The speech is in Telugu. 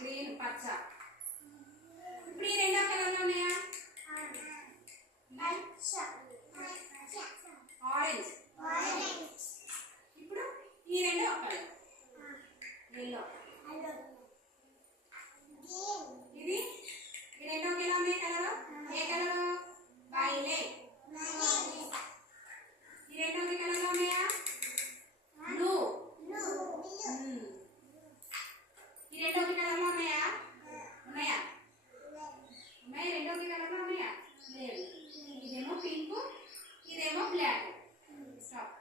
గ్రీన్ పచ్చ. ఇప్పుడు ఈ రెండో కలర్ లో ఉన్నాయా? ఆరెంజ్. ఇప్పుడు ఈ రెండో కలర్ ఎల్లో. ఇది ఈ రెండోకి ఎలా ఉన్నాయి కలర్? ఏ కలర్? వైలెట్. ఈ రెండోకి కలర్ లో ఉన్నాయా? బ్లూ. ఈ రెండోకి కలర్ లో ఉన్నాయా? ఉన్నాయా? ఉన్నాయి. రెండోకి కలర్ లో ఉన్నాయా? లేదు. ఇదేమో పింక్, ఇదేమో బ్లాక్. స్టాప్.